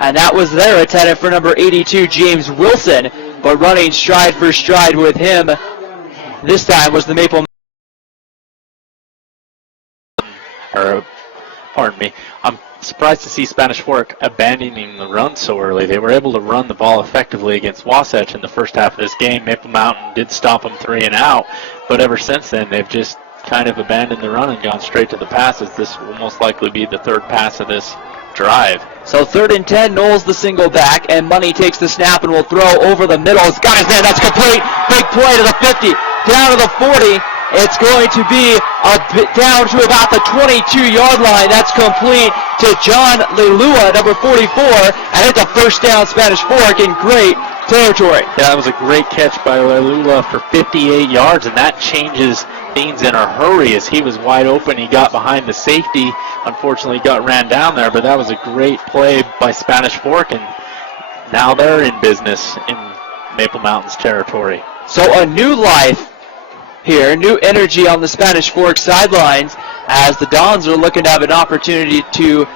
And that was their attendant for number 82, James Wilson. But running stride for stride with him this time was the Maple. Pardon me. I'm surprised to see Spanish Fork abandoning the run so early. They were able to run the ball effectively against Wasatch in the first half of this game. Maple Mountain did stop them 3 and out, but ever since then they've just kind of abandoned the run and gone straight to the passes. This will most likely be the third pass of this drive. So 3rd and 10, Knowles the single back, and Money takes the snap and will throw over the middle. It's got his man, that's complete. Big play to the 50, down to the 40. It's going to be down to about the 22-yard line. That's complete to John Leilua, number 44, and it's a first down, Spanish Fork, in great territory. Yeah, that was a great catch by Leilua for 58 yards, and that changes things in a hurry as he was wide open. He got behind the safety. Unfortunately, got ran down there, but that was a great play by Spanish Fork, and now they're in business in Maple Mountain's territory. So a new life here, new energy on the Spanish Fork sidelines as the Dons are looking to have an opportunity to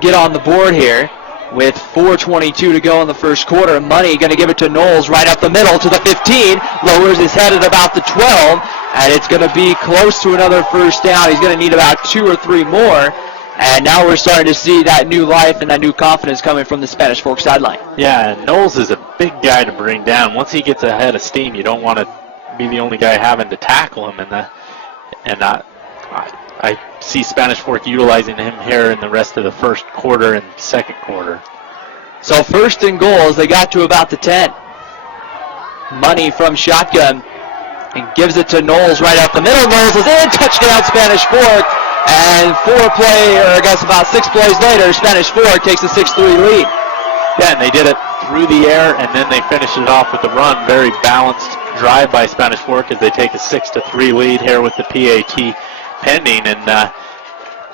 get on the board here with 4:22 to go in the first quarter. Money going to give it to Knowles right up the middle to the 15, lowers his head at about the 12, and it's going to be close to another first down. He's going to need about 2 or 3 more, and now we're starting to see that new life and that new confidence coming from the Spanish Fork sideline. Yeah, and Knowles is a big guy to bring down. Once he gets ahead of steam, you don't want to be the only guy having to tackle him, I see Spanish Fork utilizing him here in the rest of the first quarter and second quarter. So 1st and goal as they got to about the 10. Money from shotgun and gives it to Knowles right up the middle. Knowles is in, touchdown Spanish Fork, and about 6 plays later, Spanish Fork takes a 6-3 lead. Yeah, and they did it through the air, and then they finished it off with the run. Very balanced drive by Spanish Fork as they take a 6-3 lead here with the PAT pending, and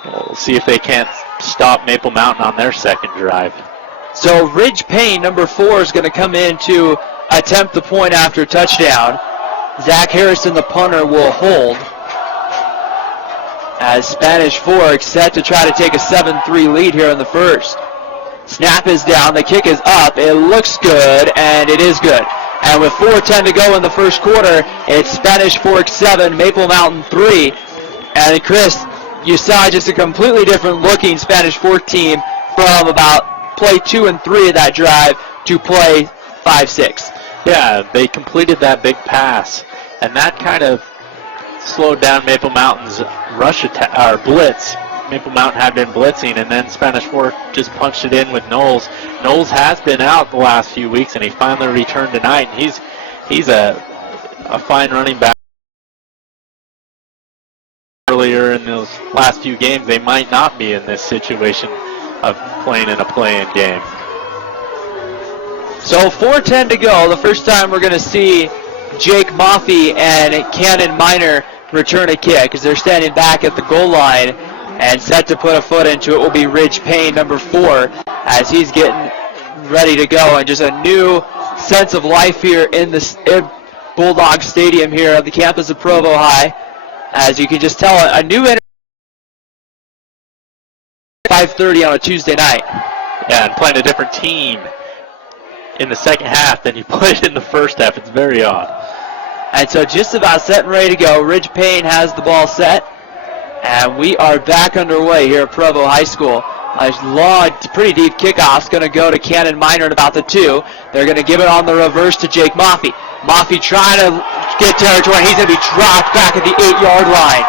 we'll see if they can't stop Maple Mountain on their second drive. So Ridge Payne, number 4, is going to come in to attempt the point after touchdown. Zach Harrison, the punter, will hold as Spanish Fork set to try to take a 7-3 lead here in the first. Snap is down, the kick is up, it looks good, and it is good. And with 4:10 to go in the first quarter, it's Spanish Fork 7, Maple Mountain 3. And Chris, you saw just a completely different looking Spanish Fork team from about play 2 and 3 of that drive to play 5-6. Yeah, they completed that big pass, and that kind of slowed down Maple Mountain's rush attack, or blitz. Maple Mountain had been blitzing, and then Spanish Fork just punched it in with Knowles. Knowles has been out the last few weeks, and he finally returned tonight. And he's a fine running back. Earlier in those last few games, they might not be in this situation of playing in a play-in game. So 4:10 to go. The first time we're going to see Jake Maffey and Cannon Minor return a kick as they're standing back at the goal line and set to put a foot into it will be Ridge Payne, number 4, as he's getting ready to go. And just a new sense of life here in Bulldog Stadium here at the campus of Provo High. As you can just tell, a new energy. 5:30 on a Tuesday night. Yeah, and playing a different team in the second half than you played in the first half. It's very odd. And so just about set and ready to go. Ridge Payne has the ball set. And we are back underway here at Provo High School. A long, pretty deep kickoff's going to go to Cannon Minor at about the 2. They're going to give it on the reverse to Jake Maffey. Maffey trying to get territory. He's going to be dropped back at the 8-yard line.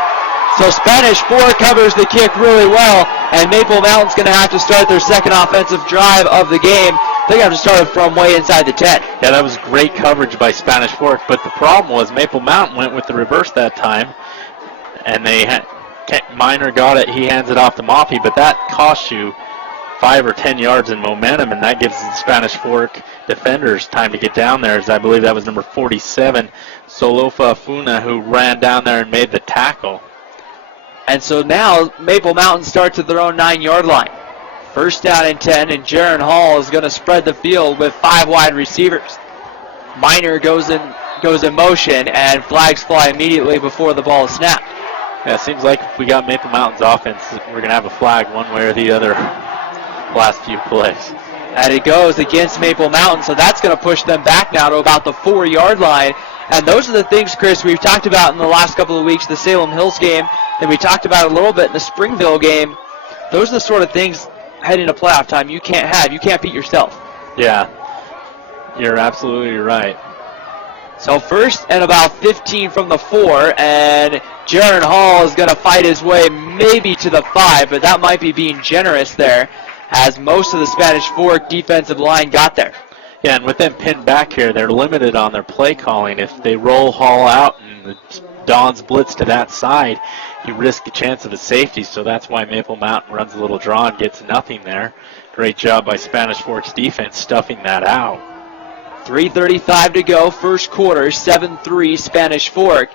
So Spanish Fork covers the kick really well, and Maple Mountain's going to have to start their second offensive drive of the game. They're going to have to start from way inside the 10. Yeah, that was great coverage by Spanish Fork, but the problem was Maple Mountain went with the reverse that time, and Minor got it. He hands it off to Maffey, but that costs you 5 or 10 yards in momentum, and that gives the Spanish Fork defenders time to get down there, as I believe that was number 47, Solofa Funa, who ran down there and made the tackle. And so now Maple Mountain starts at their own 9-yard line. First down and 10, and Jaron Hall is going to spread the field with 5 wide receivers. Minor goes in motion, and flags fly immediately before the ball is snapped. Yeah, it seems like if we got Maple Mountain's offense, we're going to have a flag one way or the other. last few plays. And it goes against Maple Mountain, so that's going to push them back now to about the 4-yard line. And those are the things, Chris, we've talked about in the last couple of weeks, the Salem Hills game, and we talked about a little bit in the Springville game. Those are the sort of things heading to playoff time you can't have. You can't beat yourself. Yeah, you're absolutely right. So first and about 15 from the 4, and Jaron Hall is going to fight his way maybe to the 5, but that might be being generous there, as most of the Spanish Fork defensive line got there. Yeah, and with them pinned back here, they're limited on their play calling. If they roll Hall out and the Dons blitz to that side, you risk a chance of a safety, so that's why Maple Mountain runs a little draw and gets nothing there. Great job by Spanish Fork's defense stuffing that out. 3:35 to go, first quarter, 7-3 Spanish Fork.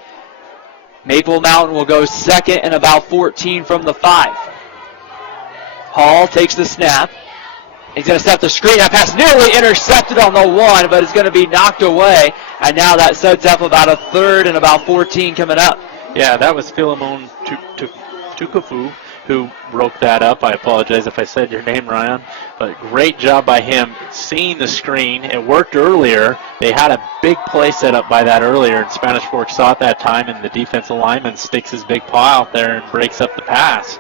Maple Mountain will go second and about 14 from the 5. Hall takes the snap. He's going to set the screen. That pass nearly intercepted on the 1, but it's going to be knocked away. And now that sets up about a third and about 14 coming up. Yeah, that was Philemon Tukufu who broke that up. I apologize if I said your name, Ryan. But great job by him seeing the screen. It worked earlier. They had a big play set up by that earlier, and Spanish Fork saw it that time, and the defensive lineman sticks his big paw out there and breaks up the pass.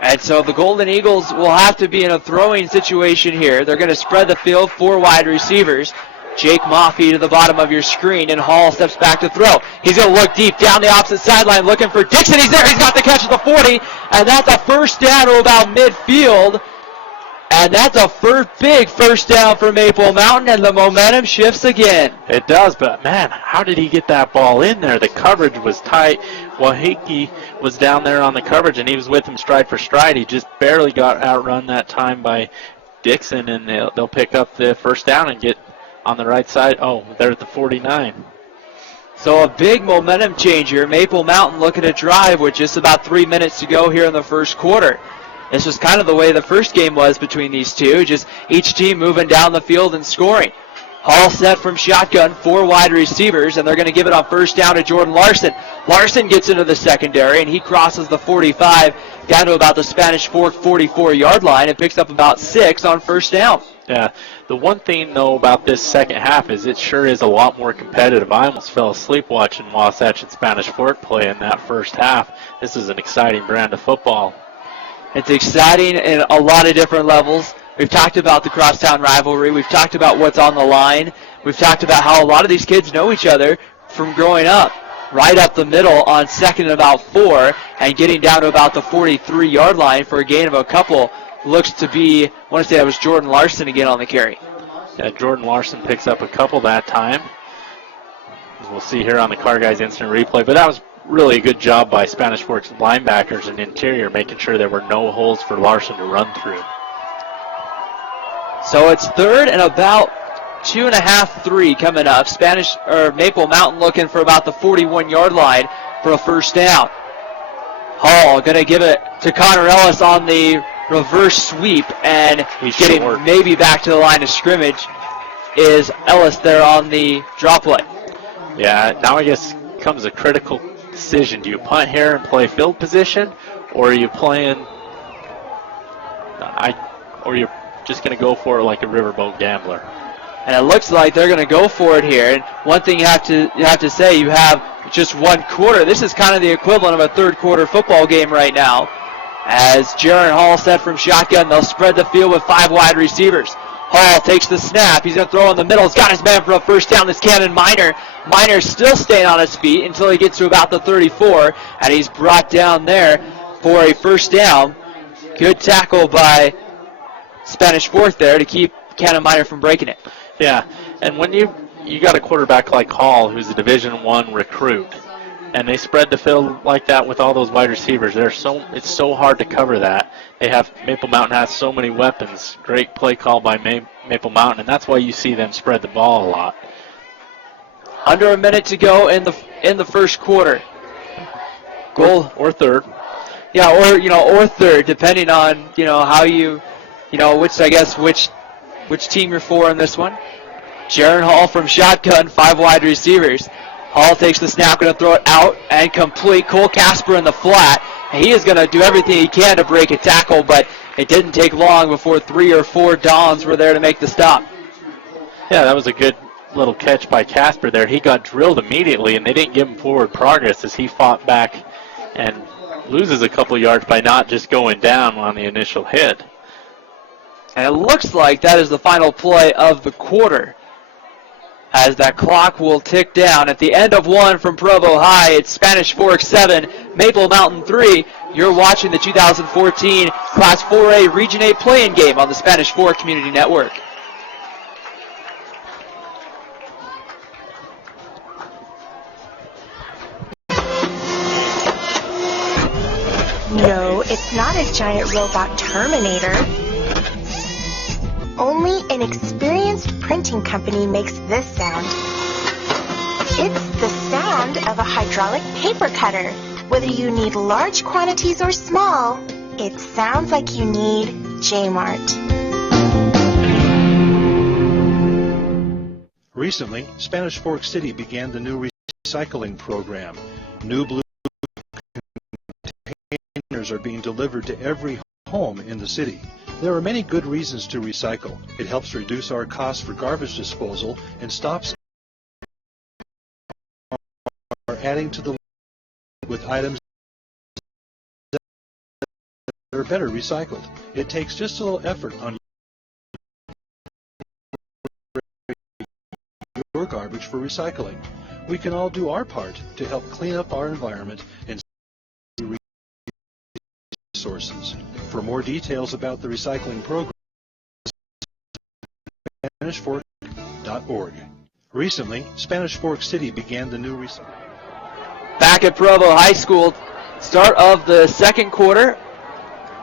And so the Golden Eagles will have to be in a throwing situation here. They're going to spread the field, 4 wide receivers. Jake Maffey to the bottom of your screen, and Hall steps back to throw. He's going to look deep down the opposite sideline looking for Dixon. He's there. He's got the catch at the 40, and that's a first down to about midfield. And that's a big first down for Maple Mountain, and the momentum shifts again. It does, but man, how did he get that ball in there? The coverage was tight. Wahiki was down there on the coverage, and he was with him stride for stride. He just barely got outrun that time by Dixon, and they'll pick up the first down and get on the right side. Oh, they're at the 49. So a big momentum changer. Maple Mountain looking to drive with just about 3 minutes to go here in the first quarter. This was kind of the way the first game was between these two, just each team moving down the field and scoring. Hall set from shotgun, 4 wide receivers, and they're going to give it on first down to Jordan Larson. Larson gets into the secondary, and he crosses the 45 down to about the Spanish Fork 44-yard line and picks up about 6 on first down. Yeah, the one thing, though, about this second half is it sure is a lot more competitive. I almost fell asleep watching Wasatch and Spanish Fork play in that first half. This is an exciting brand of football. It's exciting in a lot of different levels. We've talked about the crosstown rivalry. We've talked about what's on the line. We've talked about how a lot of these kids know each other from growing up. Right up the middle on second and about 4 and getting down to about the 43-yard line for a gain of a couple looks to be, I want to say that was Jordan Larson again on the carry. Yeah, Jordan Larson picks up a couple that time. As we'll see here on the Car Guys instant replay. But that was really a good job by Spanish Fork's linebackers and interior, making sure there were no holes for Larson to run through. So it's third and about 2.5, 3 coming up. Maple Mountain looking for about the 41-yard line for a first down. Hall going to give it to Connor Ellis on the reverse sweep, and He's getting short. maybe back to the line of scrimmage is Ellis there on the draw play. Yeah, now I guess comes a critical decision. Do you punt here and play field position, or are you playing? Or you're just going to go for it like a riverboat gambler? And it looks like they're going to go for it here. And one thing you have to say, you have just one quarter. This is kind of the equivalent of a third quarter football game right now. As Jaron Hall set from shotgun, they'll spread the field with 5 wide receivers. Hall takes the snap. He's going to throw in the middle. He's got his man for a first down. This Cannon Miner. Miner's still staying on his feet until he gets to about the 34, and he's brought down there for a first down. Good tackle by Spanish Fork there to keep Cannon Miner from breaking it. Yeah, and when you got a quarterback like Hall, who's a Division I recruit, and they spread the field like that with all those wide receivers, it's so hard to cover that. Maple Mountain has so many weapons. Great play call by Maple Mountain, and that's why you see them spread the ball a lot. Under a minute to go in the first quarter. Goal or third. Yeah, or third, depending on how which team you're for in this one. Jaron Hall from shotgun, 5 wide receivers. Hall takes the snap, going to throw it out and complete. Cole Casper in the flat. He is going to do everything he can to break a tackle, but it didn't take long before 3 or 4 Dons were there to make the stop. Yeah, that was a good little catch by Casper there. He got drilled immediately, and they didn't give him forward progress as he fought back and loses a couple yards by not just going down on the initial hit. And it looks like that is the final play of the quarter, as that clock will tick down. At the end of one from Provo High, it's Spanish Fork 7, Maple Mountain 3. You're watching the 2014 Class 4A Region 8 play-in game on the Spanish Fork Community Network. No, it's not a giant robot Terminator. Only an experienced printing company makes this sound. It's the sound of a hydraulic paper cutter. Whether you need large quantities or small, it sounds like you need J-Mart. Recently, Spanish Fork City began the new recycling program. New blue containers are being delivered to every home in the city. There are many good reasons to recycle. It helps reduce our costs for garbage disposal and stops our adding to the list with items that are better recycled. It takes just a little effort on your garbage for recycling. We can all do our part to help clean up our environment and resources. For more details about the recycling program, SpanishFork.org. Recently, Spanish Fork City began the new recycling. Back at Provo High School, start of the second quarter.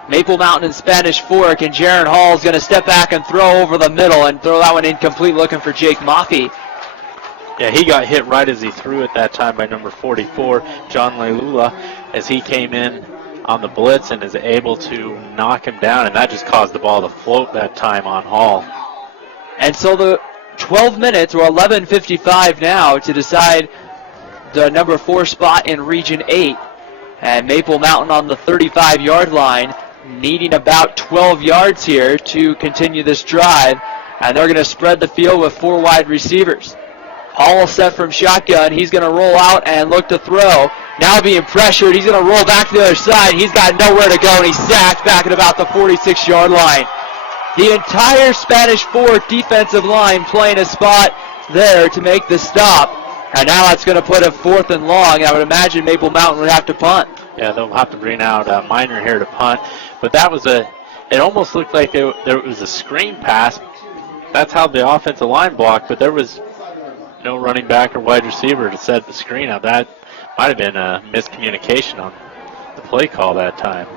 Maple Mountain and Spanish Fork, and Jaron Hall is going to step back and throw over the middle and throw that one incomplete, looking for Jake Maffey. Yeah, he got hit right as he threw it that time by number 44, John Leilula, as he came in on the blitz and is able to knock him down, and that just caused the ball to float that time on Hall. And so the 12 minutes, or 11:55 now, to decide the number 4 spot in Region 8. And Maple Mountain on the 35-yard line, needing about 12 yards here to continue this drive. And they're going to spread the field with 4 wide receivers. Hall set from shotgun. He's going to roll out and look to throw. Now being pressured, he's going to roll back to the other side. He's got nowhere to go, and he's sacked back at about the 46-yard line. The entire Spanish Fork defensive line playing a spot there to make the stop. And now that's going to put a 4th and long. I would imagine Maple Mountain would have to punt. Yeah, they'll have to bring out Minor here to punt. But that was it almost looked like there was a screen pass. That's how the offensive line blocked, but there was no running back or wide receiver to set the screen up. That might have been a miscommunication on the play call that time.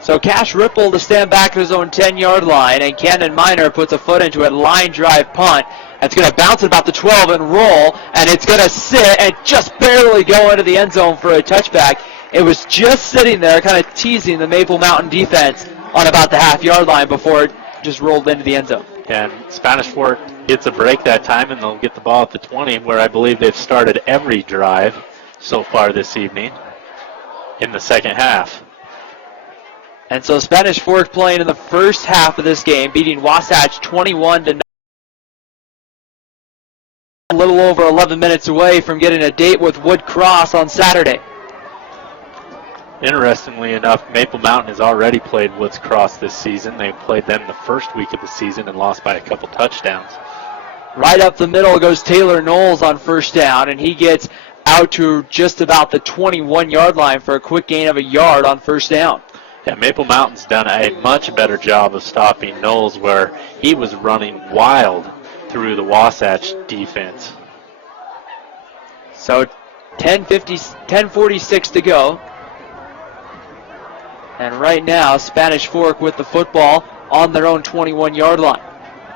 So Cash Ripple to stand back at his own 10-yard line, and Cannon Minor puts a foot into it, line drive punt. It's going to bounce at about the 12 and roll, and it's going to sit and just barely go into the end zone for a touchback. It was just sitting there kind of teasing the Maple Mountain defense on about the half-yard line before it just rolled into the end zone. And Spanish Fork gets a break that time, and they'll get the ball at the 20, where I believe they've started every drive so far this evening in the second half. And so Spanish Fork playing in the first half of this game, beating Wasatch 21-9. A little over 11 minutes away from getting a date with Wood Cross on Saturday. Interestingly enough, Maple Mountain has already played Woods Cross this season. They played them the first week of the season and lost by a couple touchdowns. Right up the middle goes Taylor Knowles on first down, and he gets out to just about the 21-yard line for a quick gain of a yard on first down. Yeah, Maple Mountain's done a much better job of stopping Knowles, where he was running wild through the Wasatch defense. So 10:46 to go. And right now, Spanish Fork with the football on their own 21-yard line.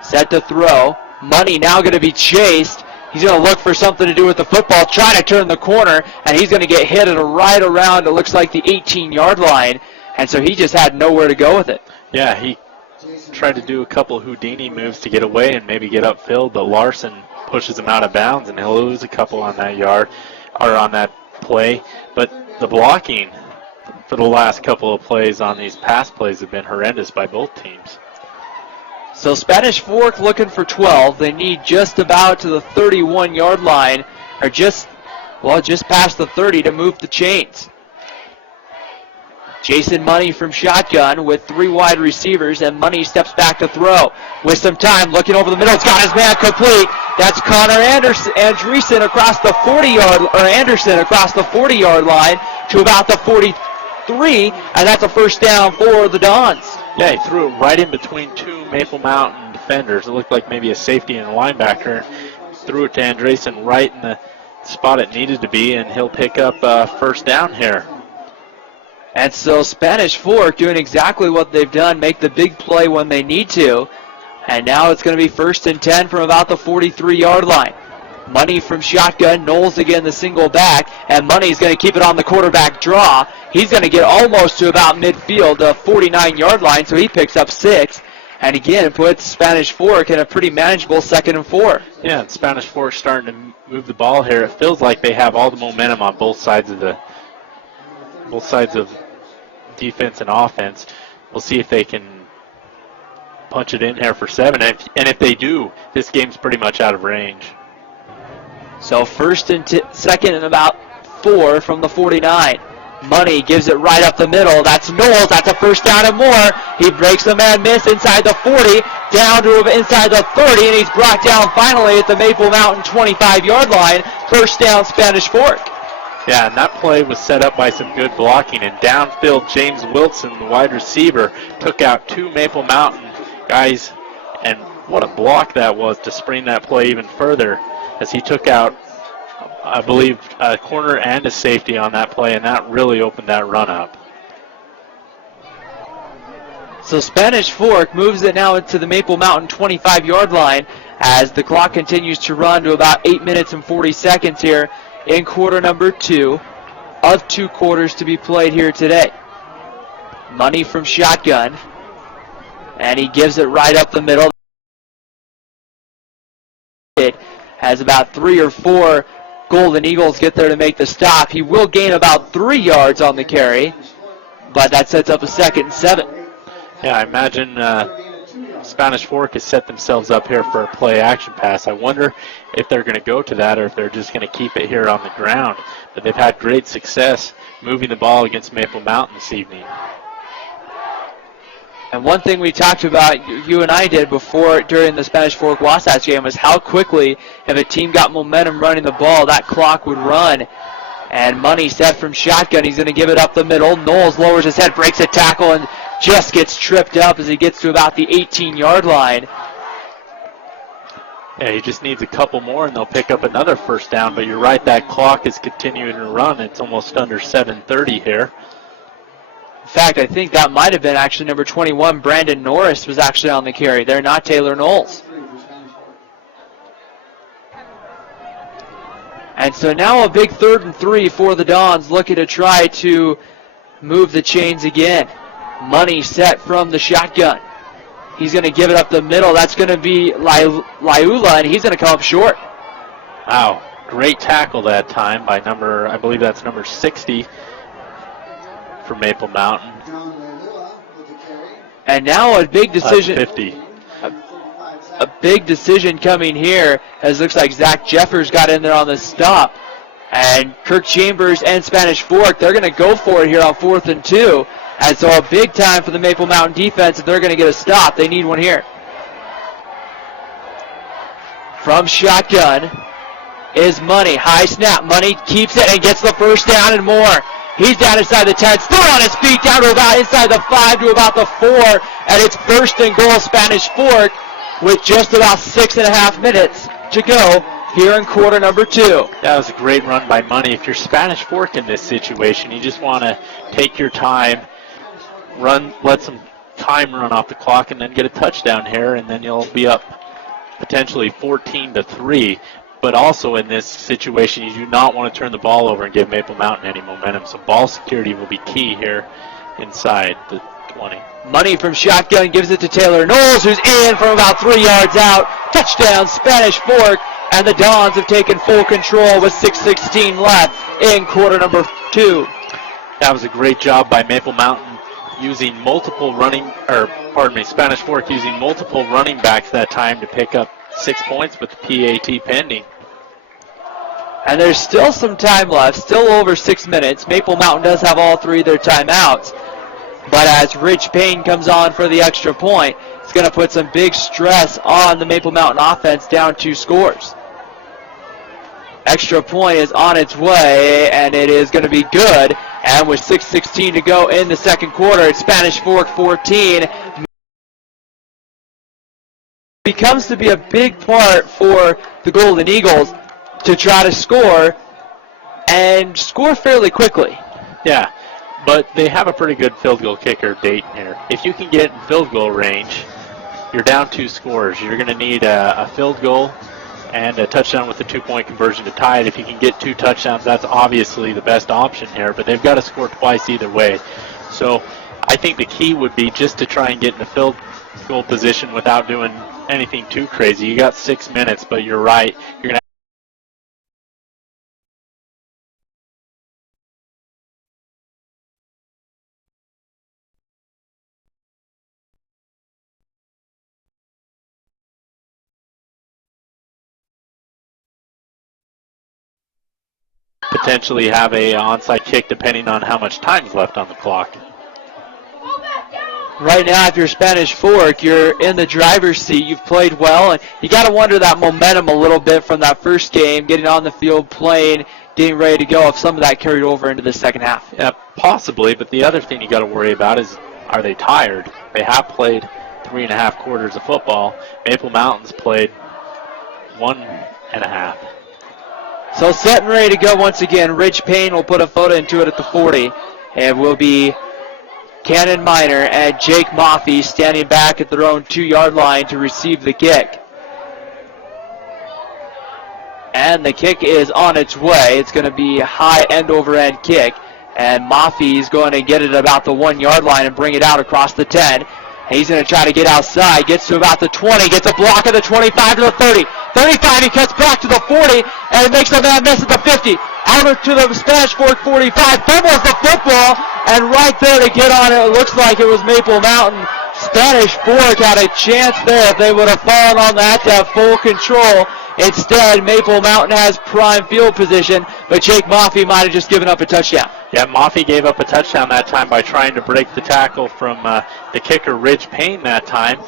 Set to throw. Money now going to be chased. He's going to look for something to do with the football, trying to turn the corner, and he's going to get hit at a right around, it looks like the 18-yard line. And so he just had nowhere to go with it. Yeah, he tried to do a couple Houdini moves to get away and maybe get upfield, but Larson pushes him out of bounds, and he'll lose a couple on that yard, or on that play. But the blocking for the last couple of plays on these pass plays have been horrendous by both teams. So Spanish Fork looking for 12. They need just about to the 31-yard line, or just past the 30 to move the chains. Jason Money from shotgun with 3 wide receivers, and Money steps back to throw. With some time, looking over the middle, it's got his man complete. That's Connor Anderson across the 40-yard line to about the 43, and that's a first down for the Dons. Yeah, he threw it right in between 2 Maple Mountain defenders. It looked like maybe a safety and a linebacker. Threw it to Andresen right in the spot it needed to be, and he'll pick up first down here. And so Spanish Fork doing exactly what they've done, make the big play when they need to. And now it's going to be 1st and 10 from about the 43-yard line. Money from shotgun, Knowles again the single back, and Money's going to keep it on the quarterback draw. He's going to get almost to about midfield, the 49-yard line, so he picks up 6. And again, puts Spanish Fork in a pretty manageable 2nd and 4. Yeah, and Spanish Fork starting to move the ball here. It feels like they have all the momentum on both sides of defense and offense. We'll see if they can punch it in here for 7. And if they do, this game's pretty much out of range. So 1st and 2nd and about 4 from the 49. Money gives it right up the middle. That's Knowles. That's a first down and more. He breaks the man miss inside the 40, down to inside the 30, and he's brought down finally at the Maple Mountain 25-yard line. First down, Spanish Fork. Yeah, and that play was set up by some good blocking. And downfield, James Wilson, the wide receiver, took out 2 Maple Mountain guys. And what a block that was to spring that play even further, as he took out, I believe, a corner and a safety on that play, and that really opened that run up. So Spanish Fork moves it now into the Maple Mountain 25-yard line as the clock continues to run to about 8 minutes and 40 seconds here in quarter number 2 of 2 quarters to be played here today. Money from shotgun, and he gives it right up the middle. It has about 3 or 4 Golden Eagles get there to make the stop. He will gain about 3 yards on the carry, but that sets up a 2nd and 7. Yeah, I imagine Spanish Fork has set themselves up here for a play-action pass. I wonder if they're going to go to that or if they're just going to keep it here on the ground. But they've had great success moving the ball against Maple Mountain this evening. And one thing we talked about, you and I did before during the Spanish Fork Wasatch game, was how quickly, if a team got momentum running the ball, that clock would run. And Money set from shotgun. He's going to give it up the middle. Knowles lowers his head, breaks a tackle, and just gets tripped up as he gets to about the 18-yard line. Yeah, he just needs a couple more, and they'll pick up another first down. But you're right, that clock is continuing to run. It's almost under 7:30 here. In fact, I think that might have been actually number 21, Brandon Norris, was actually on the carry. They're not Taylor Knowles. And so now a big 3rd and 3 for the Dons, looking to try to move the chains again. Money set from the shotgun. He's going to give it up the middle. That's going to be Liula, and he's going to come up short. Wow, great tackle that time by I believe that's number 60 for Maple Mountain. And now a big decision. 50. A big decision coming here, as it looks like Zach Jeffers got in there on the stop. And Kirk Chambers and Spanish Fork, they're going to go for it here on 4th and 2. And so a big time for the Maple Mountain defense if they're going to get a stop. They need one here. From shotgun is Money. High snap. Money keeps it and gets the first down and more. He's down inside the 10, still on his feet, down to about inside the 5 to about the 4. And it's 1st and goal, Spanish Fork, with just about 6.5 minutes to go here in quarter number 2. That was a great run by Money. If you're Spanish Fork in this situation, you just want to take your time, let some time run off the clock, and then get a touchdown here, and then you'll be up potentially 14-3. But also in this situation, you do not want to turn the ball over and give Maple Mountain any momentum. So ball security will be key here inside the 20. Money from shotgun gives it to Taylor Knowles, who's in from about 3 yards out. Touchdown, Spanish Fork, and the Dons have taken full control with 6:16 left in quarter number 2. That was a great job by Maple Mountain using Spanish Fork using multiple running backs that time to pick up 6 points with the PAT pending. And there's still some time left, still over 6 minutes. Maple Mountain does have all 3 of their timeouts. But as Ridge Payne comes on for the extra point, it's going to put some big stress on the Maple Mountain offense, down 2 scores. Extra point is on its way, and it is going to be good. And with 6:16 to go in the second quarter, it's Spanish Fork 14. Becomes to be a big part for the Golden Eagles to try to score and score fairly quickly. Yeah, but they have a pretty good field goal kicker, Dayton, here. If you can get in field goal range, you're down 2 scores. You're going to need a field goal and a touchdown with a 2-point conversion to tie it. If you can get 2 touchdowns, that's obviously the best option here, but they've got to score twice either way. So I think the key would be just to try and get in a field goal position without doing anything too crazy. You got 6 minutes, but you're right. You're going to potentially have a onside kick depending on how much time's left on the clock. Right now, if you're Spanish Fork, you're in the driver's seat. You've played well, and you got to wonder that momentum a little bit from that first game, getting on the field, playing, getting ready to go, if some of that carried over into the second half. Yeah, possibly, but the other thing you got to worry about is, are they tired? They have played 3.5 quarters of football. Maple Mountain's played 1.5. So set and ready to go once again. Ridge Payne will put a photo into it at the 40. And will be Cannon Minor and Jake Moffey standing back at their own 2-yard line to receive the kick. And the kick is on its way. It's going to be a high end-over-end kick. And Moffey's going to get it about the 1-yard line and bring it out across the 10. He's going to try to get outside, gets to about the 20, gets a block at the 25 to the 30. 35, he cuts back to the 40, and makes a man miss at the 50. Out to the Spanish Fork 45, fumbles the football, and right there to get on it, it looks like it was Maple Mountain. Spanish Fork had a chance there if they would have fallen on that to have full control. Instead, Maple Mountain has prime field position, but Jake Moffey might have just given up a touchdown. Yeah, Moffey gave up a touchdown that time by trying to break the tackle from the kicker, Ridge Payne, that time.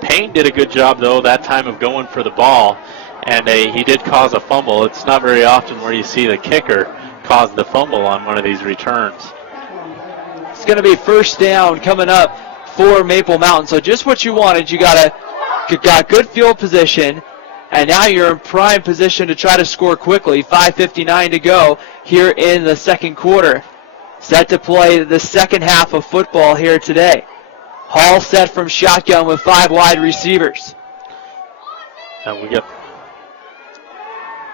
Payne did a good job, though, that time of going for the ball, and he did cause a fumble. It's not very often where you see the kicker cause the fumble on one of these returns. It's going to be first down coming up for Maple Mountain. So just what you wanted. You got good field position, and now you're in prime position to try to score quickly. 5:59 to go here in the second quarter. Set to play the second half of football here today. Hall set from shotgun with 5 wide receivers. And we get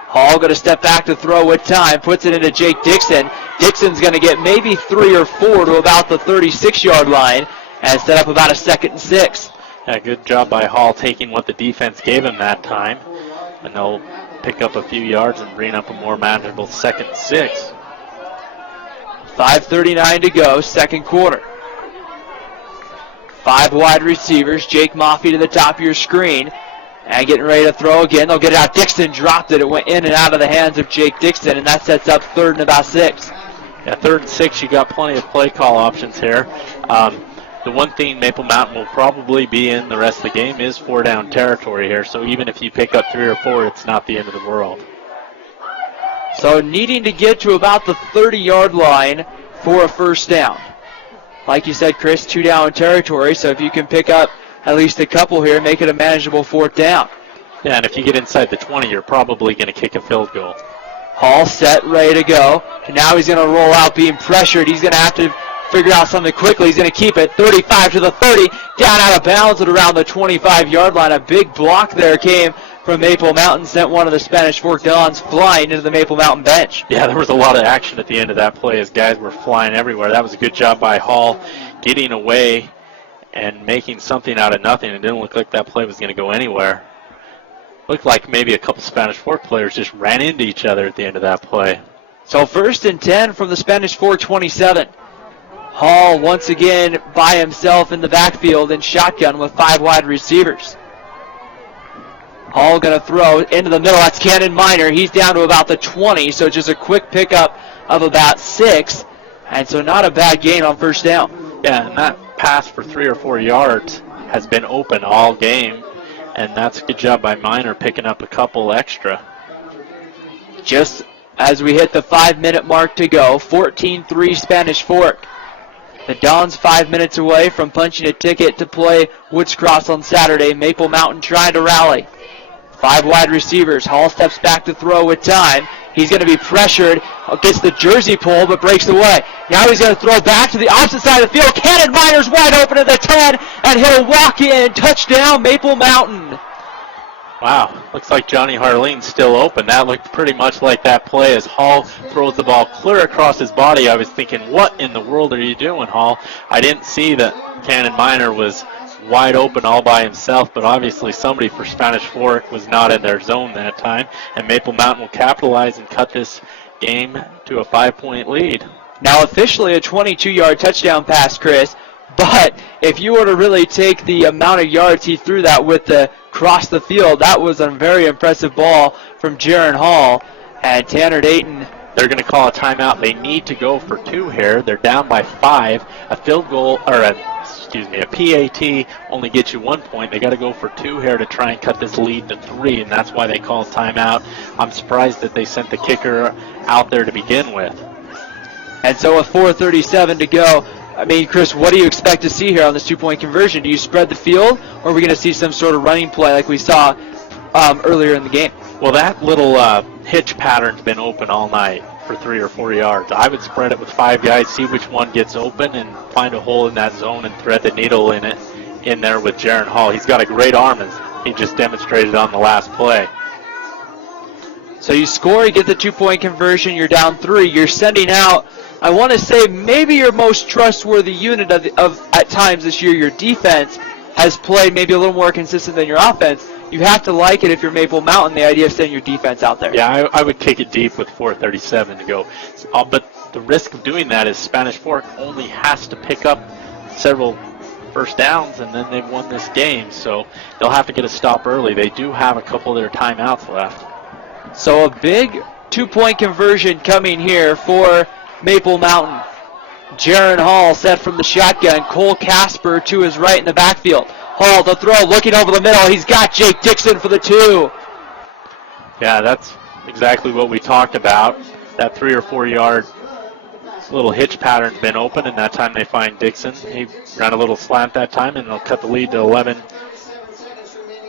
Hall going to step back to throw with time, puts it into Jake Dixon. Dixon's going to get maybe 3 or 4 to about the 36-yard line and set up about a 2nd and 6. Yeah, good job by Hall taking what the defense gave him that time. And they'll pick up a few yards and bring up a more manageable 2nd and 6. 5:39 to go, second quarter. 5 wide receivers. Jake Moffey to the top of your screen. And getting ready to throw again. They'll get it out. Dixon dropped it. It went in and out of the hands of Jake Dixon, and that sets up 3rd and about 6. Yeah, 3rd and 6, you got plenty of play call options here. The one thing Maple Mountain will probably be in the rest of the game is 4-down territory here. So even if you pick up 3 or 4, it's not the end of the world. So needing to get to about the 30-yard line for a first down. Like you said, Chris, 2-down territory. So if you can pick up at least a couple here, make it a manageable 4th down. Yeah, and if you get inside the 20, you're probably going to kick a field goal. Hall set, ready to go. And now he's going to roll out being pressured. He's going to have to figure out something quickly. He's going to keep it 35 to the 30, down out of bounds at around the 25-yard line. A big block there came from Maple Mountain, sent one of the Spanish Fork Dons flying into the Maple Mountain bench. Yeah, there was a lot of action at the end of that play as guys were flying everywhere. That was a good job by Hall getting away and making something out of nothing. It didn't look like that play was going to go anywhere. Looked like maybe a couple Spanish Fork players just ran into each other at the end of that play. So 1st and 10 from the Spanish Fork 27. Hall once again by himself in the backfield in shotgun with 5 wide receivers. Hall going to throw into the middle. That's Cannon Minor. He's down to about the 20, so just a quick pickup of about 6. And so not a bad gain on first down. Yeah, and that pass for 3 or 4 yards has been open all game, and that's a good job by Minor picking up a couple extra. Just as we hit the 5-minute mark to go, 14-3 Spanish Fork. The Dons 5 minutes away from punching a ticket to play Woods Cross on Saturday. Maple Mountain trying to rally. 5 wide receivers. Hall steps back to throw with time. He's going to be pressured. Gets the jersey pull, but breaks away. Now he's going to throw back to the opposite side of the field. Cannon Minor's wide open at the 10, and he'll walk in. Touchdown, Maple Mountain. Wow, looks like Johnny Harlene's still open. That looked pretty much like that play as Hall throws the ball clear across his body. I was thinking, what in the world are you doing, Hall? I didn't see that Cannon Minor was wide open all by himself, but obviously somebody for Spanish Fork was not in their zone that time, and Maple Mountain will capitalize and cut this game to a 5-point lead. Now officially a 22-yard touchdown pass, Chris, but if you were to really take the amount of yards he threw that with the cross the field, that was a very impressive ball from Jaron Hall. And Tanner Dayton, they're going to call a timeout. They need to go for 2 here. They're down by 5. A field goal, or a PAT only gets you 1 point. They got to go for 2 here to try and cut this lead to 3, and that's why they call timeout. I'm surprised that they sent the kicker out there to begin with. And so with 4:37 to go, I mean, Chris, what do you expect to see here on this 2-point conversion? Do you spread the field, or are we going to see some sort of running play like we saw earlier in the game? Well, that little hitch pattern's been open all night for 3 or 4 yards. I would spread it with 5 guys, see which one gets open, and find a hole in that zone and thread the needle in there with Jaron Hall. He's got a great arm, as he just demonstrated on the last play. So you score, you get the 2-point conversion, you're down 3. You're sending out, I want to say, maybe your most trustworthy unit of at times this year. Your defense has played maybe a little more consistent than your offense. You have to like it if you're Maple Mountain, the idea of sending your defense out there. Yeah, I would kick it deep with 4:37 to go. But the risk of doing that is Spanish Fork only has to pick up several first downs, and then they've won this game. So they'll have to get a stop early. They do have a couple of their timeouts left. So a big 2-point conversion coming here for Maple Mountain. Jaron Hall set from the shotgun. Cole Casper to his right in the backfield. Hall the throw, looking over the middle. He's got Jake Dixon for the 2. Yeah, that's exactly what we talked about. That 3 or 4 yard little hitch pattern's been open, and that time they find Dixon. He ran a little slant that time, and they'll cut the lead to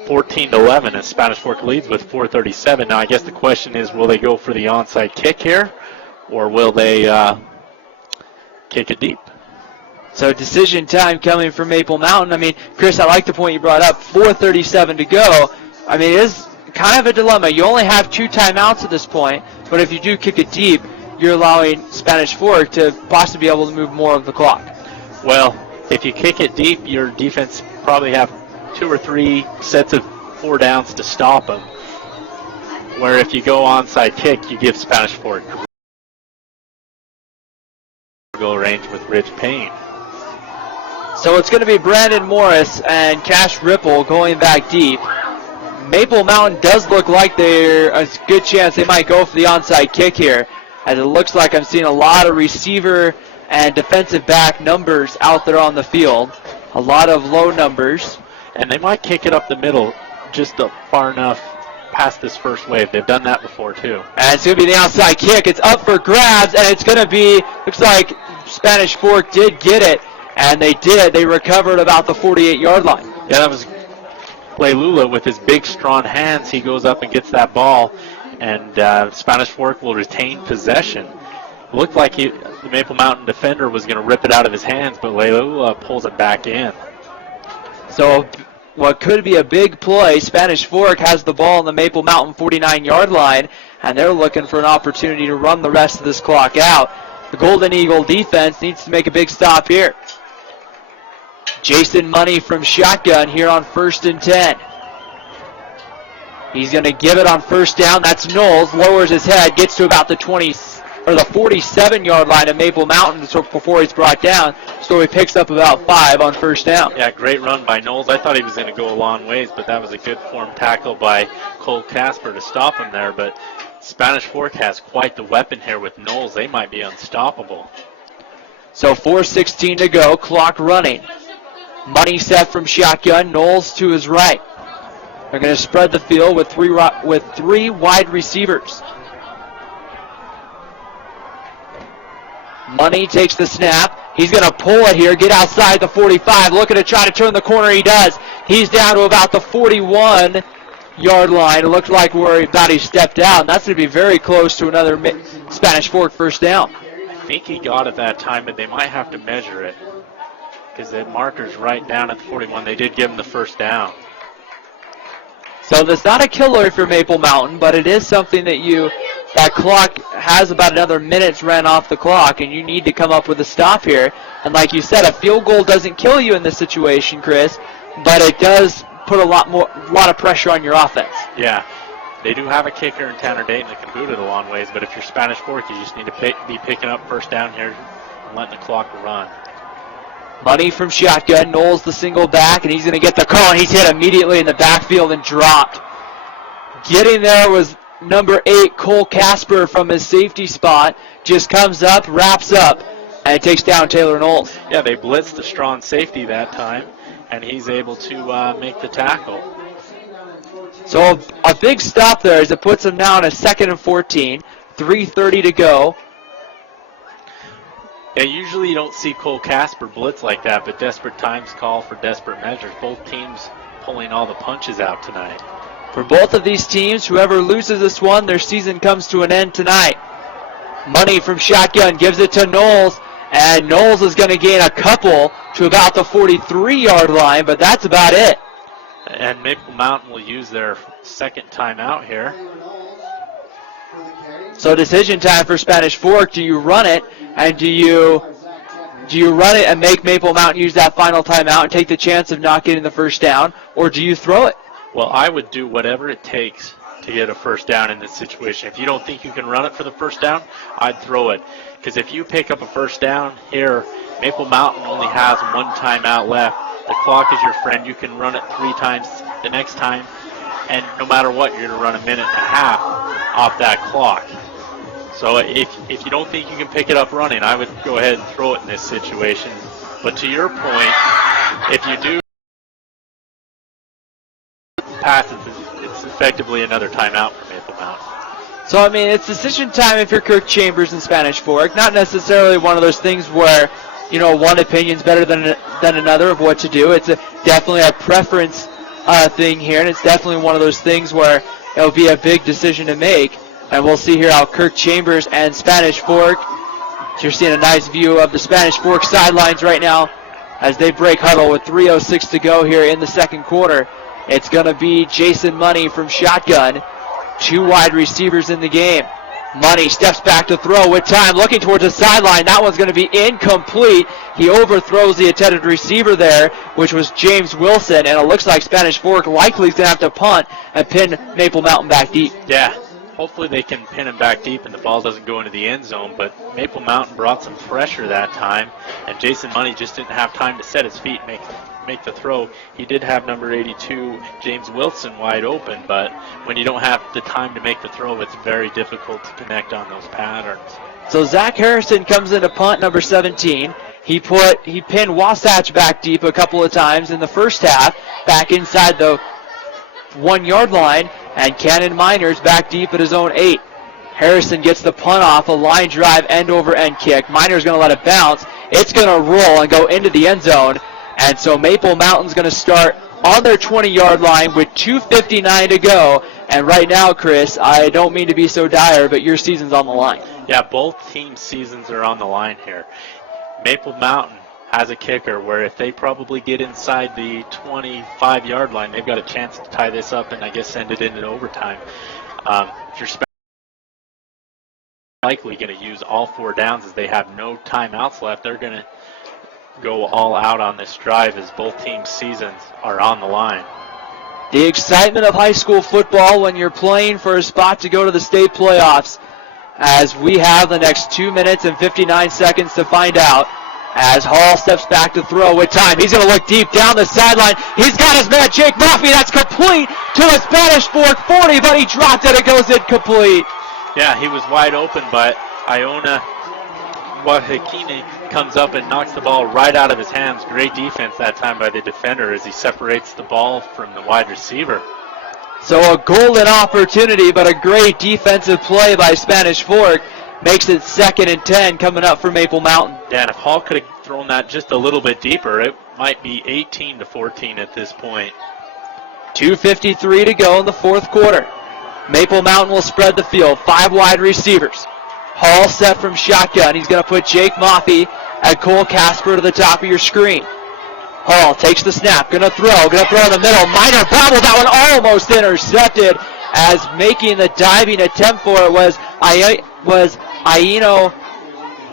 14-11 as Spanish Fork leads with 4:37. Now, I guess the question is, will they go for the onside kick here, or will they kick it deep? So decision time coming from Maple Mountain. I mean, Chris, I like the point you brought up. 4:37 to go. I mean, it is kind of a dilemma. You only have 2 timeouts at this point, but if you do kick it deep, you're allowing Spanish Fork to possibly be able to move more of the clock. Well, if you kick it deep, your defense probably have 2 or 3 sets of 4 downs to stop them. Where if you go onside kick, you give Spanish Fork goal range with Rich Payne. So it's going to be Brandon Morris and Cash Ripple going back deep. Maple Mountain does look like there's a good chance they might go for the onside kick here, as it looks like I'm seeing a lot of receiver and defensive back numbers out there on the field. A lot of low numbers. And they might kick it up the middle just far enough past this first wave. They've done that before, too. And it's going to be the outside kick. It's up for grabs, and it's going to be, looks like Spanish Fork did get it, and they did. They recovered about the 48-yard line. Yeah, that was Leilula with his big, strong hands. He goes up and gets that ball, and Spanish Fork will retain possession. It looked like the Maple Mountain defender was going to rip it out of his hands, but Leilula pulls it back in. So what could be a big play, Spanish Fork has the ball on the Maple Mountain 49-yard line, and they're looking for an opportunity to run the rest of this clock out. The Golden Eagle defense needs to make a big stop here. Jason Money from shotgun here on 1st and 10. He's going to give it on first down. That's Knowles. Lowers his head, gets to about the 20, or the 47-yard line of Maple Mountain before he's brought down. So he picks up about 5 on first down. Yeah, great run by Knowles. I thought he was going to go a long ways, but that was a good form tackle by Cole Casper to stop him there. But Spanish Fork has quite the weapon here with Knowles. They might be unstoppable. So 4:16 to go, clock running. Money set from shotgun, Knowles to his right. They're going to spread the field with three wide receivers. Money takes the snap. He's going to pull it here, get outside the 45, looking to try to turn the corner. He does. He's down to about the 41-yard line. It looked like where he stepped out, and that's going to be very close to another Spanish Fork first down. I think he got it that time, but they might have to measure it because the marker's right down at the 41. They did give him the first down. So that's not a killer for Maple Mountain, but it is something that clock has about another minute ran off the clock, and you need to come up with a stop here. And like you said, a field goal doesn't kill you in this situation, Chris, but it does put a lot of pressure on your offense. Yeah, they do have a kicker in Tanner Dayton that can boot it a long ways, but if you're Spanish Fork, you just need to be picking up first down here and letting the clock run. Money from shotgun, Knowles the single back, and he's going to get the call, and he's hit immediately in the backfield and dropped. Getting there was number 8, Cole Casper from his safety spot, just comes up, wraps up, and it takes down Taylor Knowles. Yeah, they blitzed the strong safety that time, and he's able to make the tackle. So a big stop there as it puts him now on a 2nd and 14, 3:30 to go. Yeah, usually you don't see Cole Casper blitz like that, but desperate times call for desperate measures. Both teams pulling all the punches out tonight. For both of these teams, whoever loses this one, their season comes to an end tonight. Money from shotgun gives it to Knowles, and Knowles is going to gain a couple to about the 43-yard line, but that's about it. And Maple Mountain will use their second timeout here. So decision time for Spanish Fork. Do you run it, and do you run it and make Maple Mountain use that final timeout and take the chance of not getting the first down, or do you throw it? Well, I would do whatever it takes to get a first down in this situation. If you don't think you can run it for the first down, I'd throw it. Because if you pick up a first down here, Maple Mountain only has one timeout left. The clock is your friend. You can run it 3 times the next time, and no matter what, you're going to run a minute and a half off that clock. So if you don't think you can pick it up running, I would go ahead and throw it in this situation. But to your point, if you do pass, it's effectively another timeout for Maple Mountain. So, I mean, it's decision time if you're Kirk Chambers and Spanish Fork. Not necessarily one of those things where, one opinion's better than another of what to do. It's definitely a preference thing here, and it's definitely one of those things where it'll be a big decision to make. And we'll see here how Kirk Chambers and Spanish Fork. You're seeing a nice view of the Spanish Fork sidelines right now as they break huddle with 3:06 to go here in the second quarter. It's going to be Jason Money from shotgun. 2 wide receivers in the game. Money steps back to throw with time, looking towards the sideline. That one's going to be incomplete. He overthrows the intended receiver there, which was James Wilson, and it looks like Spanish Fork likely is going to have to punt and pin Maple Mountain back deep. Yeah, hopefully they can pin him back deep and the ball doesn't go into the end zone, but Maple Mountain brought some pressure that time, and Jason Money just didn't have time to set his feet and make the throw. He did have number 82, James Wilson, wide open, but when you don't have the time to make the throw, it's very difficult to connect on those patterns. So Zach Harrison comes into punt number 17. He pinned Wasatch back deep a couple of times in the first half, back inside the 1-yard line, and Cannon Miners back deep at his own 8. Harrison gets the punt off, a line drive, end-over-end kick. Miners going to let it bounce. It's going to roll and go into the end zone. And so Maple Mountain's going to start on their 20-yard line with 2:59 to go. And right now, Chris, I don't mean to be so dire, but your season's on the line. Yeah, both teams' seasons are on the line here. Maple Mountain has a kicker where if they probably get inside the 25-yard line, they've got a chance to tie this up and I guess send it into overtime. If you're likely going to use all 4 downs as they have no timeouts left, they're going to go all out on this drive as both teams' seasons are on the line. The excitement of high school football when you're playing for a spot to go to the state playoffs. as we have the next 2 minutes and 59 seconds to find out. As Hall steps back to throw with time. He's going to look deep down the sideline. He's got his man, Jake Murphy. That's complete to a Spanish Fork 40, but he dropped it. It goes incomplete. Yeah, he was wide open, but Iona Wahikini comes up and knocks the ball right out of his hands. Great defense that time by the defender as he separates the ball from the wide receiver. So a golden opportunity, but a great defensive play by Spanish Fork. Makes it 2nd and 10 coming up for Maple Mountain. Yeah, and if Hall could have thrown that just a little bit deeper, it might be 18-14 at this point. 2:53 to go in the 4th quarter. Maple Mountain will spread the field. 5 wide receivers. Hall set from shotgun. He's going to put Jake Maffey and Cole Casper to the top of your screen. Hall takes the snap. Going to throw in the middle. Minor bobble. That one almost intercepted, as making the diving attempt for it was Aino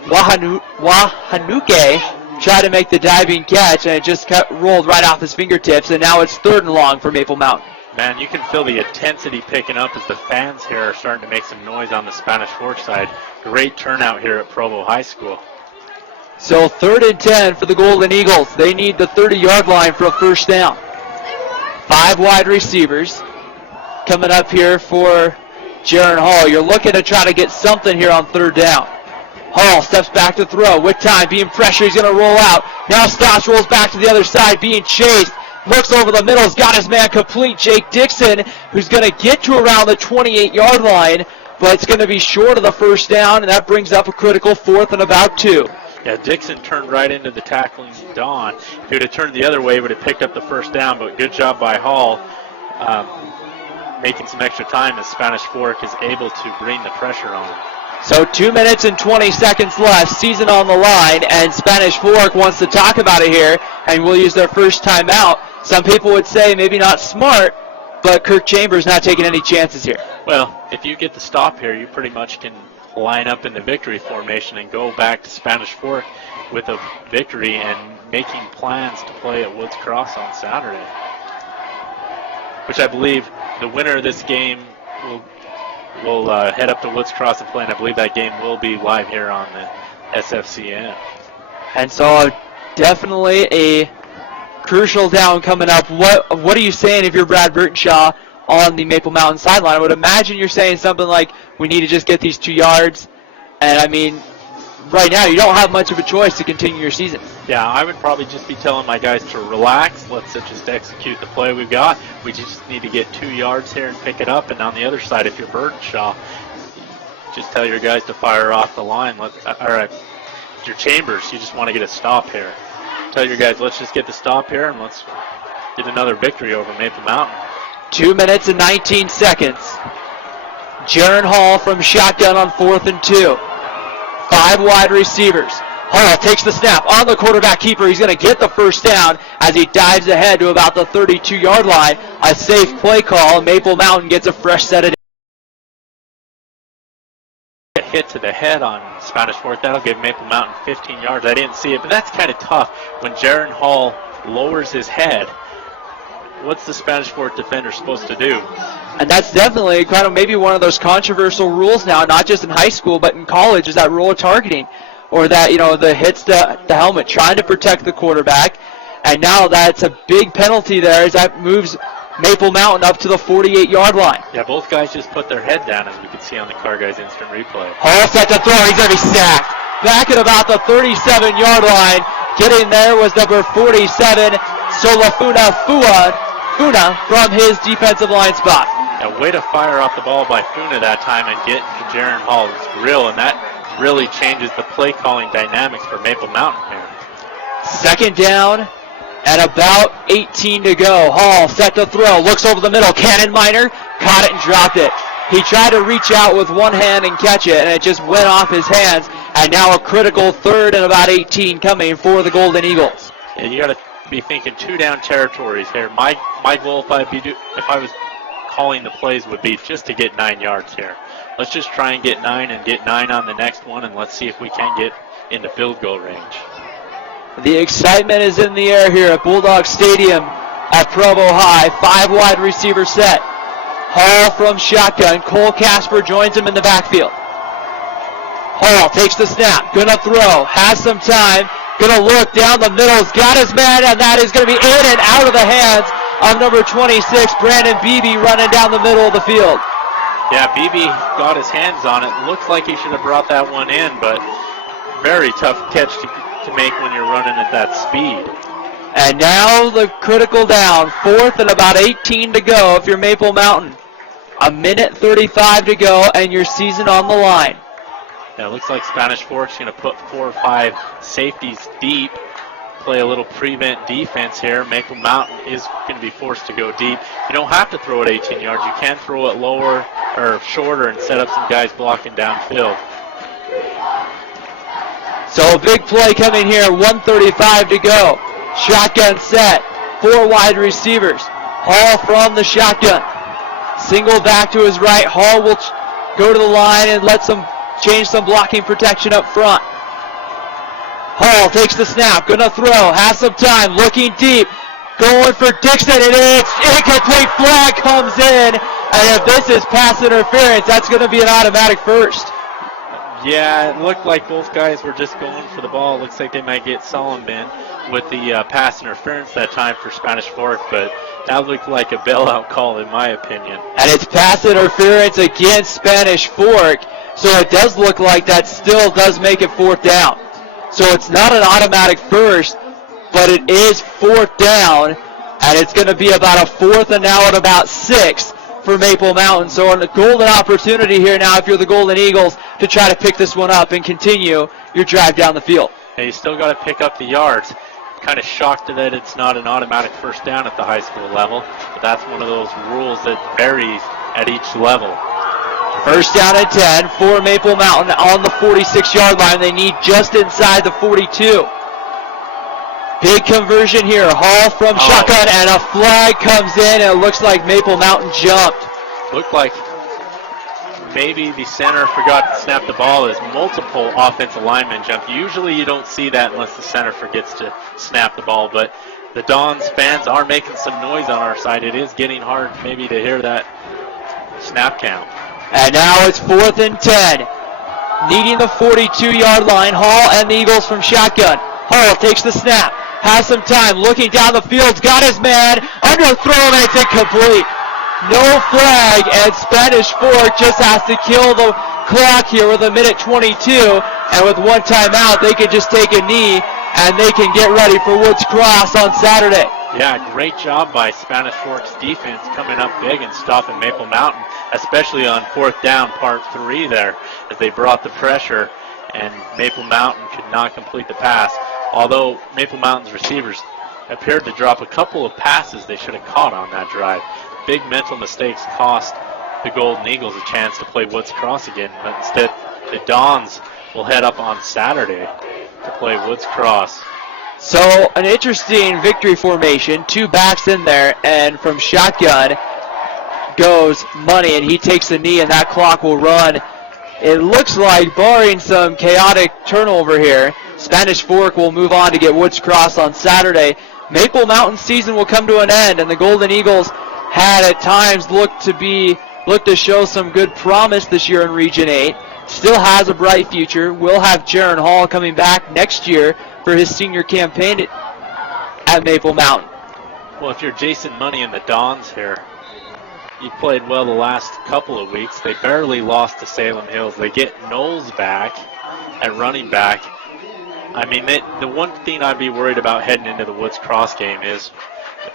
Wahanuke. Tried to make the diving catch, and it just rolled right off his fingertips, and now it's 3rd and long for Maple Mountain. Man, you can feel the intensity picking up as the fans here are starting to make some noise on the Spanish Fork side. Great turnout here at Provo High School. So 3rd and 10 for the Golden Eagles. They need the 30-yard line for a first down. 5 wide receivers coming up here for Jaron Hall. You're looking to try to get something here on 3rd down. Hall steps back to throw with time, being pressured. He's going to roll out. Now stops, rolls back to the other side, being chased. Looks over the middle, has got his man complete, Jake Dixon, who's going to get to around the 28-yard line, but it's going to be short of the first down, and that brings up a critical 4th and about 2. Yeah, Dixon turned right into the tackling Don. If he would have turned the other way, he would have picked up the first down, but good job by Hall making some extra time as Spanish Fork is able to bring the pressure on. So 2 minutes and 20 seconds left, season on the line, and Spanish Fork wants to talk about it here, and will use their first timeout. Some people would say maybe not smart, but Kirk Chambers not taking any chances here. Well, if you get the stop here, you pretty much can line up in the victory formation and go back to Spanish Fork with a victory and making plans to play at Woods Cross on Saturday, which I believe the winner of this game will head up to Woods Cross and play, and I believe that game will be live here on the SFCN. And so definitely a crucial down coming up. What are you saying if you're Brad Burtonshaw on the Maple Mountain sideline? I would imagine you're saying something like, we need to just get these 2 yards. And I mean, right now you don't have much of a choice to continue your season. Yeah, I would probably just be telling my guys to relax. Let's just execute the play we've got. We just need to get 2 yards here and pick it up. And on the other side, if you're Burtonshaw, just tell your guys to fire off the line. All right, if you're Chambers, you just want to get a stop here. Tell your guys, let's just get the stop here and let's get another victory over Maple Mountain. 2 minutes and 19 seconds. Jaron Hall from shotgun on 4th and 2. 5 wide receivers. Hall takes the snap on the quarterback keeper. He's going to get the first down as he dives ahead to about the 32-yard line. A safe play call. Maple Mountain gets a fresh set of hit to the head on Spanish Fork. That'll give Maple Mountain 15 yards. I didn't see it, but that's kind of tough when Jaron Hall lowers his head. What's the Spanish Fork defender supposed to do? And that's definitely kind of maybe one of those controversial rules now, not just in high school, but in college, is that rule of targeting. Or that, the hits the helmet, trying to protect the quarterback. And now that's a big penalty there as that moves Maple Mountain up to the 48-yard line. Yeah, both guys just put their head down, as we can see on the Car Guys instant replay. Hall set to throw. He's going to be sacked. Back at about the 37-yard line. Getting there was number 47, Solafuna Funa from his defensive line spot. A way to fire off the ball by Funa that time and get into Jaron Hall's grill, and that really changes the play calling dynamics for Maple Mountain here. 2nd down and about 18 to go. Hall set to throw. Looks over the middle. Cannon Minor caught it and dropped it. He tried to reach out with one hand and catch it, and it just went off his hands. And now a critical 3rd and about 18 coming for the Golden Eagles. Yeah, you got to be thinking 2 down territories here. My goal if I was calling the plays would be just to get 9 yards here. Let's just try and get 9 and get 9 on the next one, and let's see if we can get into field goal range. The excitement is in the air here at Bulldog Stadium at Provo High. 5 wide receiver set. Hall from shotgun. Cole Casper joins him in the backfield. Hall takes the snap, gonna throw, has some time, gonna look down the middle, has got his man, and that is gonna be in and out of the hands of number 26, Brandon Beebe, running down the middle of the field. Yeah, Beebe got his hands on it. Looks like he should have brought that one in, but very tough catch to make when you're running at that speed. And now the critical down, 4th and about 18 to go if you're Maple Mountain. A minute 35 to go and your season on the line. Yeah, it looks like Spanish Fork's going to put 4 or 5 safeties deep, play a little prevent defense here. Maple Mountain is going to be forced to go deep. You don't have to throw it 18 yards. You can throw it lower or shorter and set up some guys blocking downfield. So a big play coming here, 1:35 to go. Shotgun set, 4 wide receivers. Hall from the shotgun. Single back to his right. Hall will go to the line and let some change some blocking protection up front. Hall takes the snap, gonna throw, has some time, looking deep, going for Dixon, and it's incomplete. Flag comes in, and if this is pass interference, that's gonna be an automatic first. Yeah, it looked like both guys were just going for the ball. It looks like they might get Solomon with the pass interference that time for Spanish Fork, but that looked like a bailout call in my opinion. And it's pass interference against Spanish Fork, so it does look like that still does make it 4th down. So it's not an automatic first, but it is 4th down, and it's going to be about a 4th and now at about 6 for Maple Mountain. So a golden opportunity here now if you're the Golden Eagles to try to pick this one up and continue your drive down the field. Yeah, you still got to pick up the yards. Kind of shocked that it's not an automatic first down at the high school level, but that's one of those rules that varies at each level. First down and 10 for Maple Mountain on the 46-yard line. They need just inside the 42. Big conversion here. Hall from shotgun, and a flag comes in, and it looks like Maple Mountain jumped. Looked like maybe the center forgot to snap the ball as multiple offensive linemen jumped. Usually you don't see that unless the center forgets to snap the ball, but the Dons fans are making some noise on our side. It is getting hard maybe to hear that snap count. And now it's 4th and 10. Needing the 42-yard line, Hall and the Eagles from shotgun. Hall takes the snap, has some time, looking down the field, got his man, underthrown, and it's incomplete. No flag, and Spanish Fork just has to kill the clock here with a minute 22, and with one timeout, they can just take a knee, and they can get ready for Woods Cross on Saturday. Yeah, great job by Spanish Fork's defense coming up big and stopping Maple Mountain, especially on 4th down, part 3 there, as they brought the pressure, and Maple Mountain could not complete the pass. Although Maple Mountain's receivers appeared to drop a couple of passes they should have caught on that drive. Big mental mistakes cost the Golden Eagles a chance to play Woods Cross again, but instead the Dons will head up on Saturday to play Woods Cross. So an interesting victory formation, 2 backs in there, and from shotgun goes Money, and he takes the knee, and that clock will run. It looks like, barring some chaotic turnover here, Spanish Fork will move on to get Woods Cross on Saturday. Maple Mountain's season will come to an end, and the Golden Eagles had at times looked to show some good promise this year in Region 8. Still has a bright future. Will have Jaron Hall coming back next year for his senior campaign at Maple Mountain. Well, if you're Jason Money and the Dons here, you played well the last couple of weeks. They barely lost to Salem Hills. They get Knowles back at running back. I mean, the one thing I'd be worried about heading into the Woods Cross game is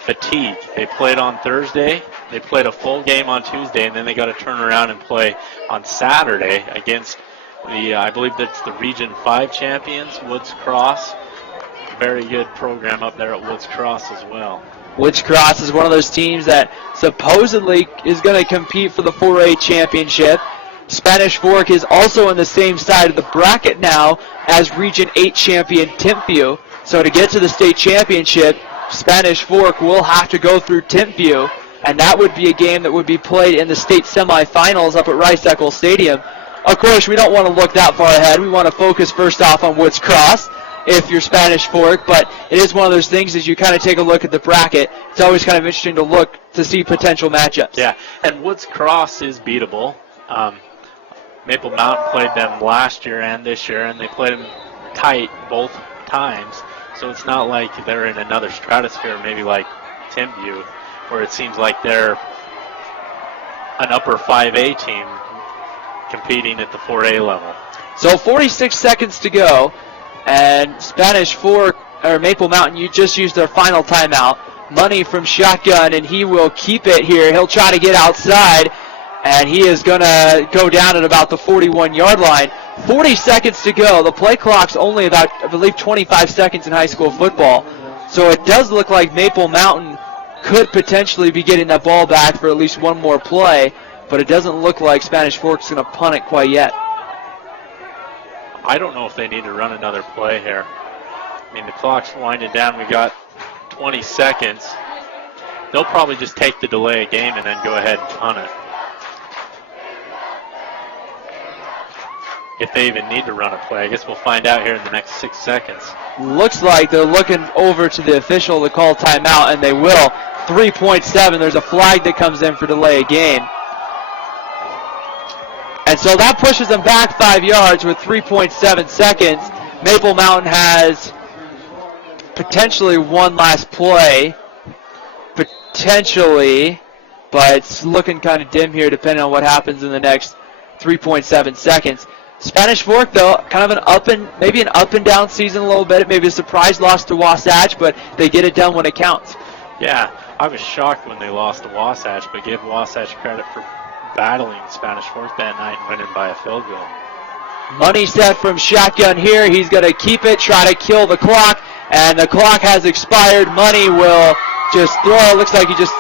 fatigue. They played on Thursday. They played a full game on Tuesday, and then they got to turn around and play on Saturday against I believe that's the Region 5 champions, Woods Cross. Very good program up there at Woods Cross as well. Woods Cross is one of those teams that supposedly is going to compete for the 4A championship. Spanish Fork is also on the same side of the bracket now as Region 8 champion Timpview. So to get to the state championship, Spanish Fork will have to go through Timpview, and that would be a game that would be played in the state semifinals up at Rice-Eccles Stadium. Of course, we don't want to look that far ahead. We want to focus first off on Woods Cross if you're Spanish Fork, but it is one of those things as you kind of take a look at the bracket. It's always kind of interesting to look to see potential matchups. Yeah, and Woods Cross is beatable. Maple Mountain played them last year and this year, and they played them tight both times. So it's not like they're in another stratosphere, maybe like Timview, where it seems like they're an upper 5A team competing at the 4A level. So 46 seconds to go, and Spanish Fork, or Maple Mountain, you just used their final timeout. Money from shotgun, and he will keep it here. He'll try to get outside, and he is going to go down at about the 41-yard line. 40 seconds to go. The play clock's only about, I believe, 25 seconds in high school football. So it does look like Maple Mountain could potentially be getting that ball back for at least one more play, but it doesn't look like Spanish Fork's going to punt it quite yet. I don't know if they need to run another play here. I mean, the clock's winding down. We got 20 seconds. They'll probably just take the delay of game and then go ahead and punt it. If they even need to run a play. I guess we'll find out here in the next 6 seconds. Looks like they're looking over to the official to call timeout, and they will. 3.7. There's a flag that comes in for delay of game. And so that pushes them back 5 yards with 3.7 seconds. Maple Mountain has potentially one last play. Potentially. But it's looking kind of dim here depending on what happens in the next 3.7 seconds. Spanish Fork, though, kind of maybe an up and down season a little bit. Maybe a surprise loss to Wasatch, but they get it done when it counts. Yeah, I was shocked when they lost to Wasatch, but give Wasatch credit for battling Spanish Fork that night and winning by a field goal. Money set from shotgun here. He's going to keep it, try to kill the clock, and the clock has expired. Money will just throw. Looks like he just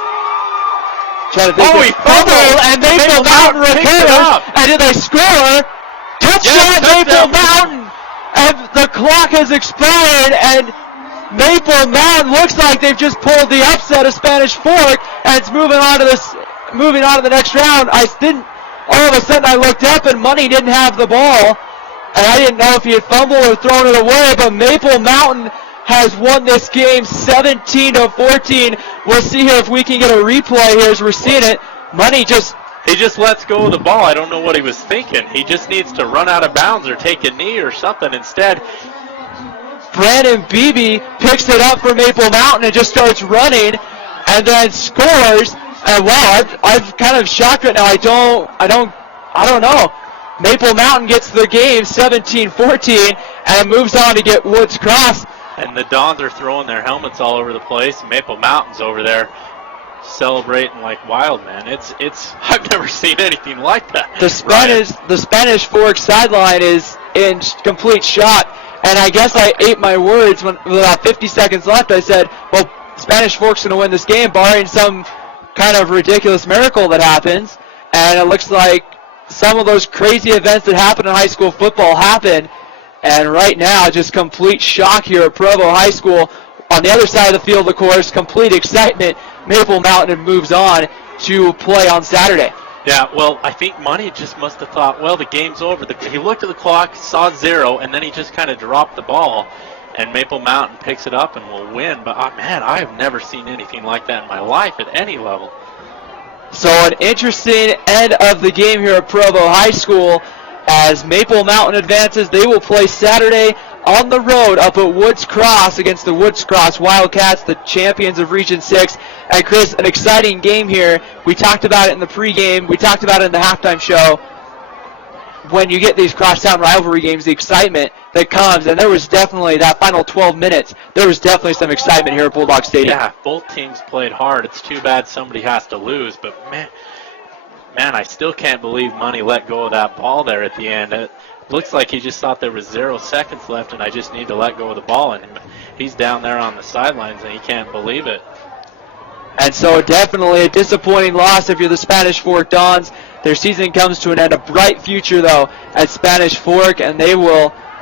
tried to think. Oh, he fumbled, and Maple Mountain recovers. And did they score? Touchdown, Maple Mountain! And the clock has expired, and Maple Mountain looks like they've just pulled the upset of Spanish Fork, and it's moving on to the next round. All of a sudden I looked up and Money didn't have the ball, and I didn't know if he had fumbled or thrown it away, but Maple Mountain has won this game 17-14. We'll see here if we can get a replay here as we're seeing it. He just lets go of the ball. I don't know what he was thinking. He just needs to run out of bounds or take a knee or something. Instead, Brandon Beebe picks it up for Maple Mountain and just starts running and then scores. And wow, I'm kind of shocked right now. I don't know. Maple Mountain gets the game 17-14 and moves on to get Woods Cross. And the Dons are throwing their helmets all over the place. Maple Mountain's over there celebrating like wild, man. It's I've never seen anything like that. The Spanish Fork sideline is in complete shock, and I guess I ate my words when with about 50 seconds left. I said, well, Spanish Fork's going to win this game barring some kind of ridiculous miracle that happens, and it looks like some of those crazy events that happen in high school football happen, and right now just complete shock here at Provo High School. On the other side of the field, of course, complete excitement. Maple Mountain moves on to play on Saturday. Yeah, well, I think Money just must have thought, well, the game's over. He looked at the clock, saw 0, and then he just kind of dropped the ball, and Maple Mountain picks it up and will win. But, man, I have never seen anything like that in my life at any level. So an interesting end of the game here at Provo High School. As Maple Mountain advances, they will play Saturday on the road up at Woods Cross against the Woods Cross Wildcats, the champions of Region 6. And Chris, an exciting game here. We talked about it in the pregame. We talked about it in the halftime show. When you get these crosstown rivalry games, the excitement that comes, and there was definitely that final 12 minutes, there was definitely some excitement here at Bulldog Stadium. Yeah, both teams played hard. It's too bad somebody has to lose, but man, I still can't believe Money let go of that ball there at the end. It looks like he just thought there was 0 seconds left and I just need to let go of the ball, and he's down there on the sidelines and he can't believe it. And so definitely a disappointing loss if you're the Spanish Fork Dons. Their season comes to an end. A bright future, though, at Spanish Fork, and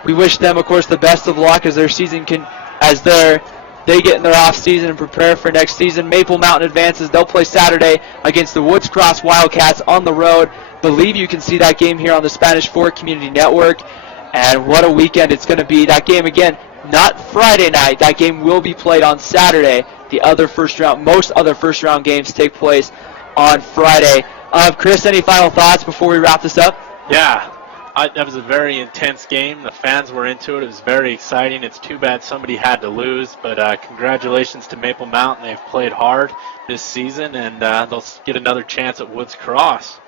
we wish them, of course, the best of luck as their season they get in their off season and prepare for next season. Maple Mountain advances. They'll play Saturday against the Woods Cross Wildcats on the road. Believe you can see that game here on the Spanish Fork Community Network. And what a weekend it's going to be. That game, again, not Friday night. That game will be played on Saturday. Most other first round games take place on Friday. Chris, any final thoughts before we wrap this up? Yeah, That was a very intense game. The fans were into it. It was very exciting. It's too bad somebody had to lose, but congratulations to Maple Mountain. They've played hard this season, and they'll get another chance at Woods Cross.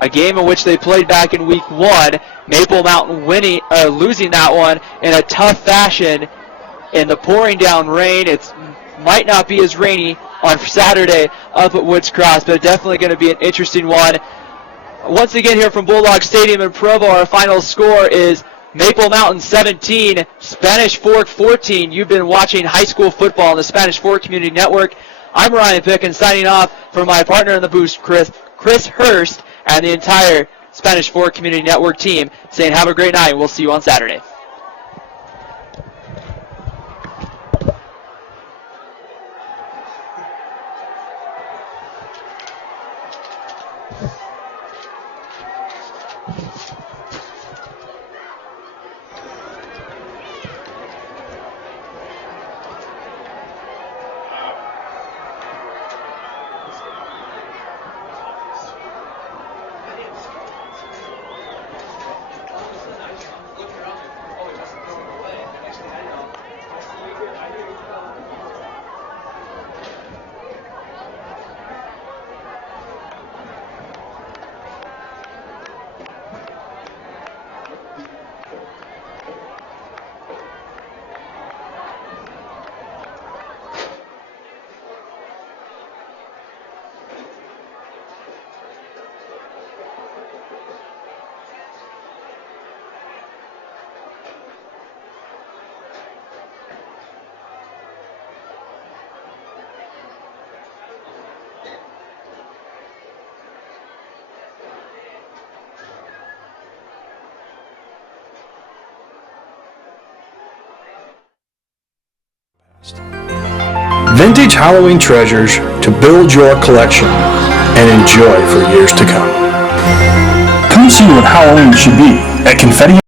A game in which they played back in week 1. Maple Mountain losing that one in a tough fashion in the pouring down rain. It might not be as rainy on Saturday up at Woods Cross, but definitely going to be an interesting one. Once again here from Bulldog Stadium in Provo, our final score is Maple Mountain 17, Spanish Fork 14. You've been watching high school football on the Spanish Fork Community Network. I'm Ryan Pickens signing off for my partner in the booth, Chris Hurst, and the entire Spanish Fork Community Network team, saying have a great night, and we'll see you on Saturday. Vintage Halloween treasures to build your collection and enjoy for years to come. Come see what Halloween should be at Confetti